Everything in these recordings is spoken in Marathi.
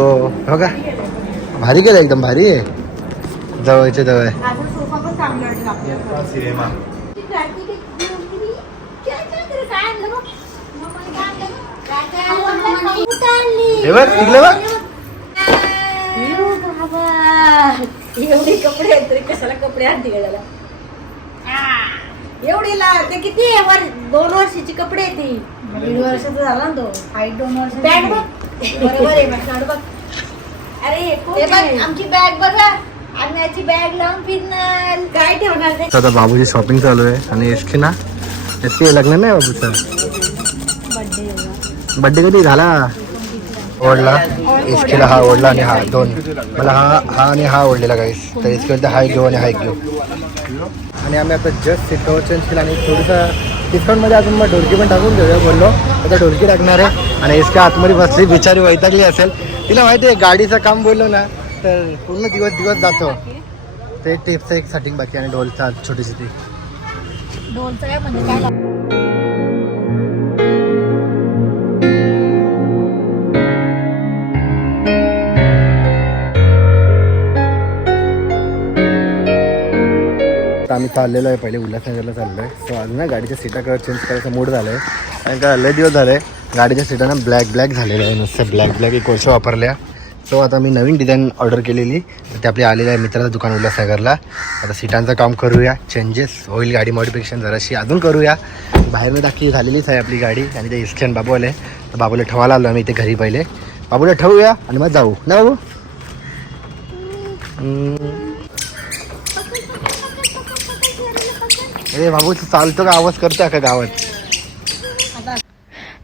हो हो का भारी केलं एकदम भारी. आहे जवळचे जवळ सिनेमा. एवढे कपडे आहेत तरी कशाला कपडे त्याला? एवढी ला ते किती आहे? वर दोन वर्षाची कपडे आहेत ती. दीड वर्षाचा झाला ना तो. हाईट दोन वर्ष बॅग बघ. बरोबर आहे माझ्याकडे बघ. अरे हे बघ आमची बॅग बघा अन्नाची बॅग लावून फिरणार. काय ठेवणार ते आता बाबूची शॉपिंग चालू आहे. आणि एसकी ना एसकी लग्न नाही बाबूचं? बर्थडे बड्डे कधी? झाला. ओढला. एसकीला हा ओढला आणि हा दोन. मला हा हा आणि हा ओढलेला गाईस तर एसकी हा घेऊ आणि हा घेऊ. आणि आम्ही आता जस्ट सीटवर चेंज केला आणि थोडंसं डिस्काउंटमध्ये अजून मग ढोलकी पण टाकून घेऊया बोललो. आता ढोलकी टाकणार आहे. आणि इसका आतमध्ये बसली बिचारी वैतागली असेल. तिला माहिती आहे गाडीचं काम बोललो ना तर पूर्ण दिवस दिवस जातो. ते एक टिप्स एक सेटिंग बाकी आणि ढोलचा छोटीशी ती. ढोलचा चाललेलो आहे पहिले उल्हासनगरला चाललो आहे सो आज ना गाडीच्या सीटाकडे चेंज करायचा मूड झाला आहे कारण काय लय दिवस झाले गाडीच्या सीटा ना ब्लॅक ब्लॅक झालेल्या आहे नुसतं ब्लॅक ब्लॅक एक वर्ष वापरल्या. सो आता मी नवीन डिझाईन ऑर्डर केलेली. तर ते आपली आलेलं आहे मित्राचं दुकान उल्हासनगरला. आता सीटांचं काम करूया. चेंजेस होईल गाडी मॉडिफिकेशन जराशी अजून करूया. बाहेरनं दाखी झालेलीच आहे आपली गाडी. आणि ते इस्कॅन बाबू आले. तर बाबूला ठेवायला आलो आम्ही इथे घरी पहिले. बाबूला ठेवूया आणि मग जाऊ. ना बाबू? अरे बाबू चालतो का? आवाज करतो का गावात?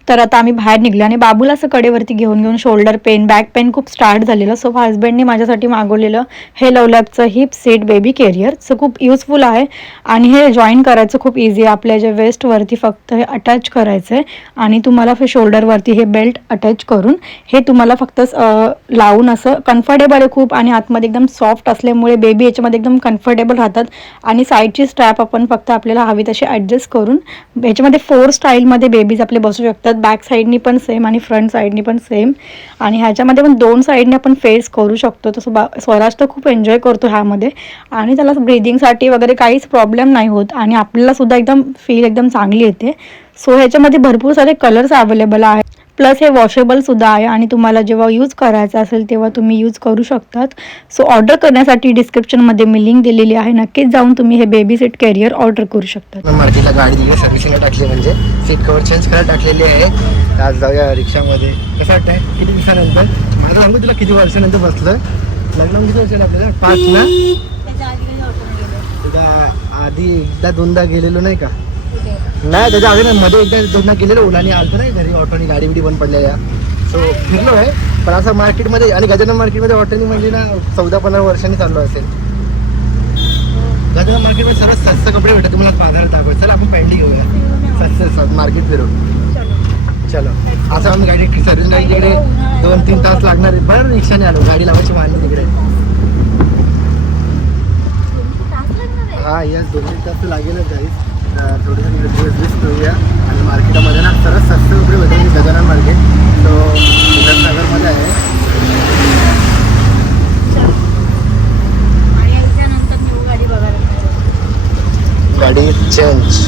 तर आता आम्ही बाहेर निघलो आणि बाबूला असं कडेवरती घेऊन घेऊन शोल्डर पेन बॅक पेन खूप स्टार्ट झालेलं. सो हजबंडने माझ्यासाठी मागवलेलं हे लवलॅपचं hip seat baby carrier so खूप युजफुल आहे. आणि हे जॉईन करायचं खूप इझी आहे. आपल्या जे वेस्टवरती फक्त हे अटॅच करायचं आहे आणि तुम्हाला शोल्डरवरती हे बेल्ट अटॅच करून हे तुम्हाला फक्त लावून असं कम्फर्टेबल आहे खूप. आणि आतमध्ये एकदम सॉफ्ट असल्यामुळे बेबी याच्यामध्ये एकदम कम्फर्टेबल राहतात. आणि साईडची स्ट्रॅप आपण फक्त आपल्याला हवी तशी ॲडजस्ट करून याच्यामध्ये फोर स्टाईलमध्ये बेबीज आपले बसू शकतात. बॅक साईडनी पण सेम आणि फ्रंट साईडनी पण सेम आणि ह्याच्यामध्ये पण दोन साईडने आपण फेस करू शकतो. तसं बा स्वराज तर खूप एन्जॉय करतो ह्यामध्ये. आणि त्याला ब्रिदिंगसाठी वगैरे काहीच प्रॉब्लेम नाही होत. आणि आपल्याला सुद्धा एकदम फील एकदम चांगली येते. सो ह्याच्यामध्ये भरपूर सारे कलर्स अवेलेबल आहेत. प्लस हे वॉशेबल सुद्धा आहे आणि तुम्हाला जेव्हा यूज करायचं असेल तेव्हा तुम्ही यूज करू शकतात. सो ऑर्डर करण्यासाठी डिस्क्रिप्शनमध्ये मी लिंक दिलेली आहे. नक्कीच जाऊन तुम्ही हे बेबी सीट कॅरियर ऑर्डर करू शकतात. मार्केटला गाडी दिली सर्व्हिसिंगला टाकली म्हणजे सीट कवर चेंज करायला टाकलेली आहे. आज जाऊया रिक्षामध्ये. कसं वाटतंय? किती दिवसानंतर? मला सांगू तुला किती वर्षानंतर बसलं लग्न किती वर्ष आपल्याला? पाच ना? आधी एकदा दोनदा गेलेलो नाही का? नाही त्याच्या आधी नाही मध्ये एकदा दोनदा गेलेलो उलाने आलतो नाही घरी ऑटोनी गाडी बिडी बंद पडलेल्या. सो फिरलो आहे. पण असं मार्केटमध्ये आणि गजानन मार्केटमध्ये ऑटोनी म्हणजे ना चौदा पंधरा वर्षांनी चाललो असेल. गजानन मार्केटमध्ये सर्वात स्वस्त कपडे भेटतात तुम्हाला बाजारात दाखवत. चल आपण पॅन्टी घेऊया स्वस्त मार्केट फिरू चलो. असं आम्ही गाडी सर्विस गाडी तिकडे दोन तीन तास लागणार आहे बरं रिक्षाने आलो. गाडी लावायची मानली तिकडे. हा यस दोन तीन तास लागेलच ड्रेस करूया आणि मार्केटामध्ये ना भेटेल गजानन मार्केट तो आहे गाडी चेंज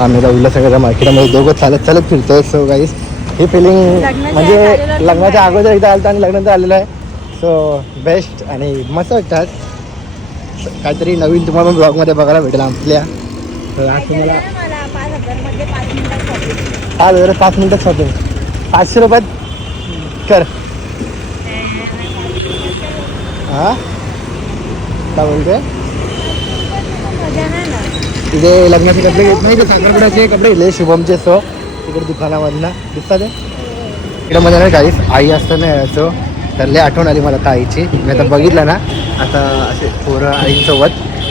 आम्ही आता उल्हासनगरच्या मार्केटामध्ये दोघं चालत चालत फिरतोय. सो गाईस हे फिलिंग म्हणजे लग्नाच्या अगोदर एकदा आलं आणि लग्नानंतर आलेलं आहे. सो बेस्ट आणि मस्त वाटतात. काहीतरी नवीन तुम्हाला पण ब्लॉगमध्ये बघायला भेटेल आपल्या तर आज तुम्हाला मला पाच हजार पाच मिनिटात शॉपिंग पाचशे रुपयात कर. हा? काय बोलते मजा. तिथे लग्नाचे कपडे घेत नाही ते साखरपुड्याचे कपडे घेतले शुभमचे सो तिकडे दुकानामधनं. दिसतात इकडे म्हणजे नाही काहीच. आई असताना यायचो. तर लय आठवण आली मला ताईची. मी आता बघितलं ना आता असे पोरं आईसोबत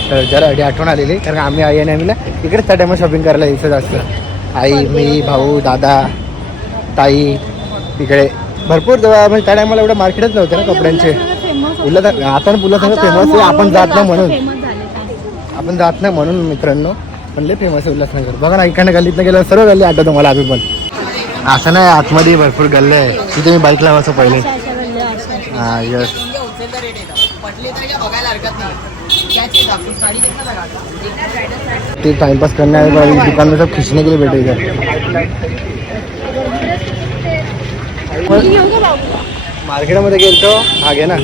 तर जरा आधी आठवण आलेली कारण आम्ही आई आणि आम्ही ना इकडेच त्या टायमात शॉपिंग करायला यायचं जास्त. आई मी भाऊ दादा ताई तिकडे भरपूर तेव्हा म्हणजे त्या टायमाला एवढं मार्केटच नव्हते ना कपड्यांचे. उल्हास आता पुन्हा सगळं फेमस आहे आपण जात नाही म्हणून. आपण जात नाही म्हणून मित्रांनो पण लय फेमस आहे उल्हासनगर. बघा ना इकडनं गल्लीतनं गेलं सर्व गल्ली आठवतो मला आम्ही पण. असं नाही आतमध्ये भरपूर गल्ले आहे. तिथे मी बाईक लावायचो पहिले. हा यस ते टाइमपास करने आए तो दुकान में सब खींचने के लिए बैठे इधर मार्केटमध्ये गेलतो हा घे ना.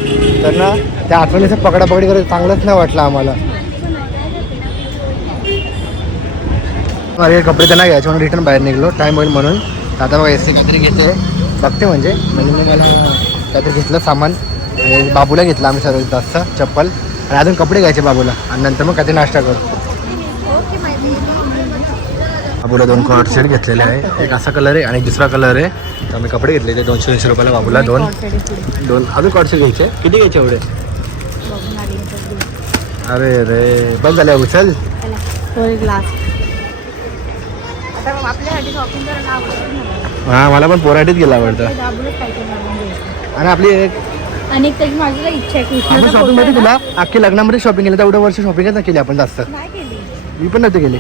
तर ना त्या आठवणीचं पकडापकडी करत चांगलंच नाही वाटलं आम्हाला. अरे कपडे त्यांना घ्यायचे म्हणून रिटर्न बाहेर निघलो. टाईम होईल म्हणून. आता बघा एस काहीतरी घेते बघते म्हणजे. म्हणजे मी मला काहीतरी घेतलं सामान. बाबूला घेतलं आम्ही सर्व जास्त चप्पल. आणि अजून कपडे घ्यायचे बाबूला. आणि नंतर मग काहीतरी नाश्ता करू. बाबूला दोन कॉट सेट घेतलेले आहे. एक असा कलर आहे आणि दुसरा कलर आहे. तर आम्ही कपडे घेतले ते दोनशे दोनशे रुपयाला बाबूला. दोन दोन अजून कॉट सेट घ्यायचे? किती घ्यायचे एवढे? अरे रे. बंद झाले उचल हा मला पण पोराटीच गेला आवडतं. आणि आपली एक आणि एक त्याची माझी इच्छा आहे आपण शॉपिंगमध्ये तुला अख्खी लग्नामध्ये शॉपिंग केली तेवढं वर्ष शॉपिंगच नाही केली आपण जास्त? मी पण नव्हते केले.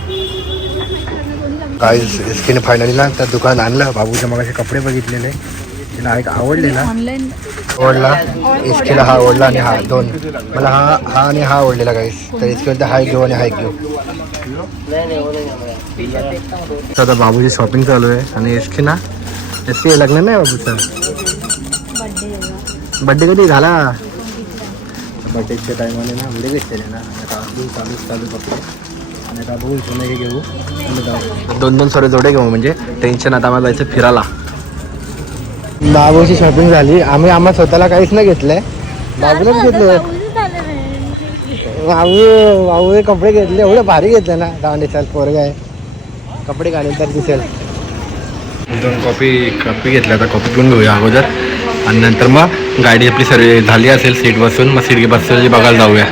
काय स्किन फायनली ना त्या दुकानात आणलं. बाबूच्या मगाशी कपडे बघितलेले. तिला एक आवडलेला ऑनलाईन आवडला. इस्कीला हा आवडला आणि हा दोन. मला हा हा आणि हा आवडलेला गाईस तर इस्की हा एक घेऊ आणि हा एक घेऊ. तर आता बाबूची शॉपिंग चालू आहे. आणि इस्की ना इस्की लग्न नाही बाबूचं. बड्डे कधी झाला? बड्डेच्या टायमाने ना आंबे घेतलेले ना आता अजून चालू चालू फक्त आणि आता बघू इथून एक घेऊ. आणि जाऊ. दोन दोन सॉरी जोडे घेऊ म्हणजे टेन्शन आता आम्हाला जायचं फिरायला. बाबूची शॉपिंग झाली. आम्ही आम्हा स्वतःला काहीच नाही घेतलंय. बाबूलाच घेतलं. बाबू बाबू कपडे घेतले. एवढे भारी घेतले ना. दांडे चाल पोरगा आहे. कपडे घालेल तर दिसेल. दोन कॉपी कॉपी घेतल्या आता कॉपी पिऊन घेऊया अगोदर. आणि नंतर मग गाडी आपली सर्व झाली असेल सीट बसून मग सीट बसून बघायला जाऊया.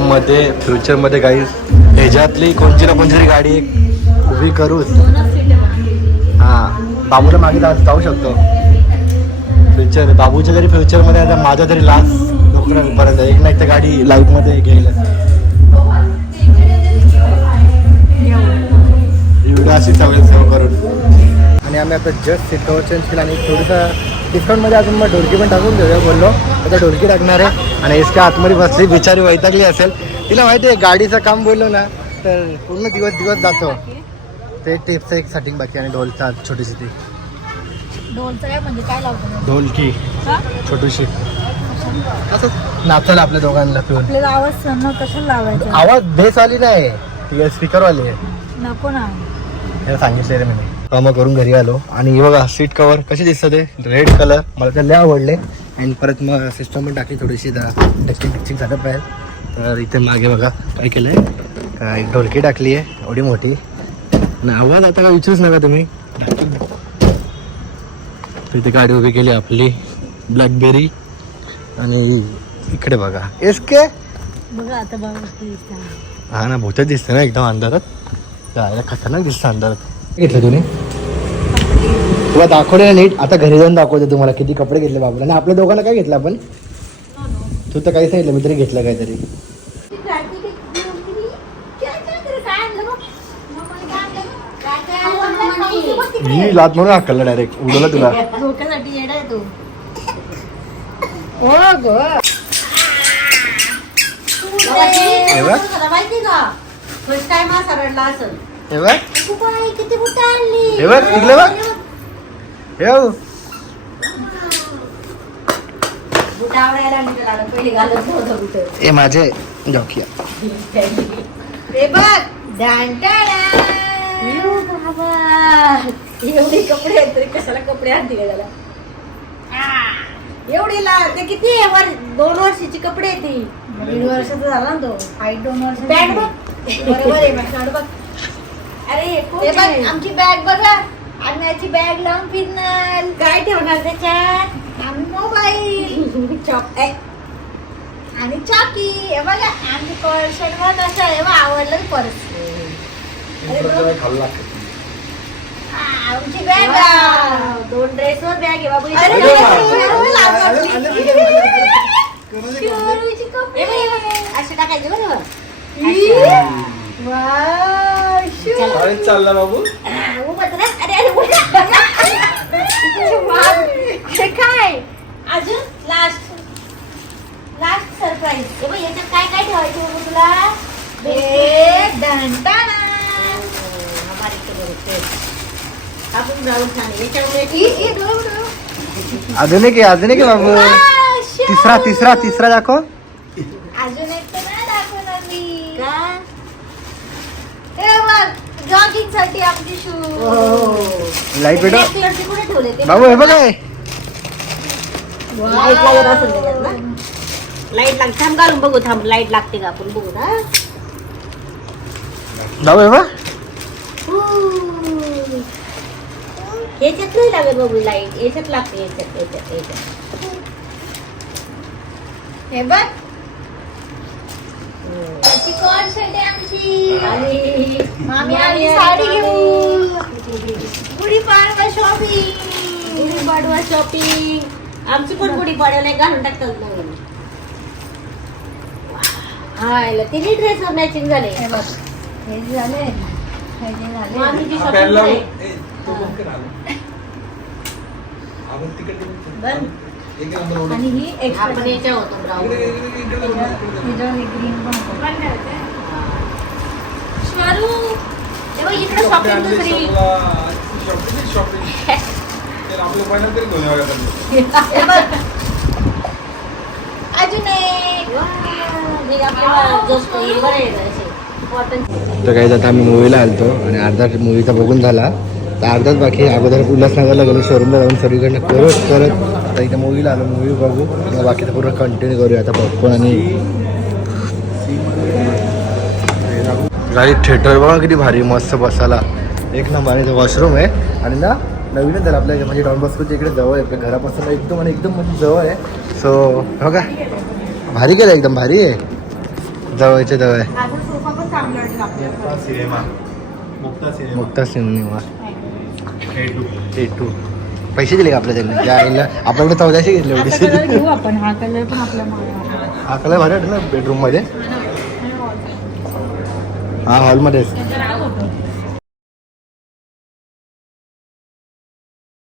मध्ये फ्युचरमध्ये काही ह्याच्यातली कोणती ना कोणती तरी गाडी उभी करूच. हां बाबूला मागे जाऊ शकतो. फ्युचर बाबूच्या जरी फ्युचरमध्ये आता माझा तरी लास्ट नोकऱ्यापर्यंत एक ना एक तर गाडी लाईफमध्ये घेईल आम्ही आता जस्ट सीट कवर चेंज केलं आणि थोडंसं डिस्काउंटमध्ये अजून मग ढोलकी पण टाकून देऊया बोललो. आता ढोलकी टाकणार आहे आणि इसका आतमध्ये बसली बिचारी वैतागली असेल. तिला माहिती आहे गाडीचं काम बोललो ना तर पूर्ण दिवस दिवस जातो. ते एक टिप्सचं एक सेटिंग बाकी आणि ढोलचा छोटीशी ती. म्हणजे ढोलकी. छोटीशी. असं नाचायला आपल्या दोघांना पिऊन. आपल्याला आवाज सण कशाला लावायचा. आवाज बेस आली नाही ती स्पीकरवाली आहे. नको ना. हे सांगितले रे मी. कामं करून घरी आलो. आणि हे बघा सीट कवर कसे दिसतं ते? रेड कलर मला ते लय आवडले. आणि परत मग सिस्टम पण टाकली थोडीशी डस्टिंग टिचिंग झालं पाहिजे तर इथे मागे बघा काय केलं आहे काय ढोलकी टाकली आहे. एवढी मोठी. आणि आवाज आता काय विचारूच नका तुम्ही. तर इथे गाडी उभी केली आपली ब्लॅकबेरी आणि इकडे बघा. एस के बघा आता बघा हा ना भूतच दिसतं ना एकदम अंधारात. जायला खतरनाक दिसतं अंधारात. घेतलं तुम्ही. तुला दाखवले ना नीट. आता घरी जाऊन दाखवते तुम्हाला किती कपडे घेतले बाबूला. आणि आपल्या दोघांना काय घेतलं आपण? तू तर काहीच नाही मी तरी घेतलं काहीतरी. मी लात म्हणून हाकललं डायरेक्ट उडवलं तुला. फर्स्ट टाइम हा सरडला असं. हे बघ. तू काय किती बुट आणली? हे बघ, हे हे माझे जॉकिया हे बघ एवढे कपडे आहेत तरी कशाला कपडे आणते का त्याला? एवढी ला ते किती आहे? वर दोन वर्षाची कपडे आहेत ती. दीड वर्षाचा झाला ना तो. हाईट दोन वर्ष बॅग बघ. बरोबर आहे बघ अरे हे बघ आमची बॅग बघा. अन्नाची बॅग लावून फिरणार काय ठेवणार त्याच्यात आम्ही मोबाईल चॉप आणि चॉकी हे बघा आमची पर्स बघ असं आहे बघ, आवडलं पर्स अरे दोन- आमची बॅग दोन ड्रेस वर बॅग आहे बाबू अरे अरे वा. शिवरूची कपडे. असे टाकायचे बरं का? वाव, शिव. चालला बाबू राहा. अरे, अरे. हे काय? अजून लास्ट लास्ट सरप्राईज हे बघ याच्यात काय काय ठेवायचं बघ तुला? हे हमारे तो आपण अजून एक आहे, अजून एक आहे बाबू. तिसरा तिसरा तिसरा दाखव अजून एक तर नाही दाखवणार मी का हे बघ जॉगिंग साठी आमचे शूज लाइट ते बाबू हे बघ लाइट लागत असेल त्याच्यात ना. लाइट लाग थांब घालून बघू थांब. लाइट लागते का? आपण बघू ना. बाबू हे बघ. याच्यात नाही लागत बघू लाइट याच्यात लागते याच्यात याच्यात याच्यात. हे बघ. त्याची कॉड सेट आमची आम्ही आली साडी घेऊन गुढी पाडवा शॉपिंग गुढी पाडवा शॉपिंग आमची पण गुढी पाडव्याला एक घालून टाकतात नवीन हा तिन्ही ड्रेस मॅचिंग झाले हे बघ झाले हे जे झाले आम्ही जी shopping केली. बंद. आणि ही आपण याच्या होतो ब्राऊन तेव्हा इकडे शॉपिंग दुसरी. हे हे हे तर काही आता आम्ही मूवीला आलतो आणि अर्धा मूवीचा बघून झाला. अर्धाच बाकी आहे. अगोदर उल्हासनगरला गेलो शोरूमला जाऊन सगळीकडनं करत करत आता इथं मूवीला आलो मूवी बघू. मग बाकीचं पूर्ण कंटिन्यू करूया. आता पॉपकॉर्न आणि गाडी थिएटर बघा किती भारी मस्त बसायला. एक नंबर आणि वॉशरूम आहे. आणि ना नवीनच झालं आपल्या म्हणजे डॉन बॉस्कोच्या इकडे जवळ आहे. आपल्या घरापासून एकदम आणि एकदम म्हणजे जवळ आहे. सो बघा. भारी केलं एकदम भारी आहे. जवळच्या जवळ आहे. माझा सोफा पण चांगला वाटेल आपल्याला मुक्ता सिनेमा. ए टू पैसे दिले का आपल्या त्यांनी? त्या आईला? आपल्याकडे चौदाशे घेतले घेऊ आपण. हा कलर पण हा कलर भारी वाटत ना बेडरूममध्ये. हा हॉलमध्ये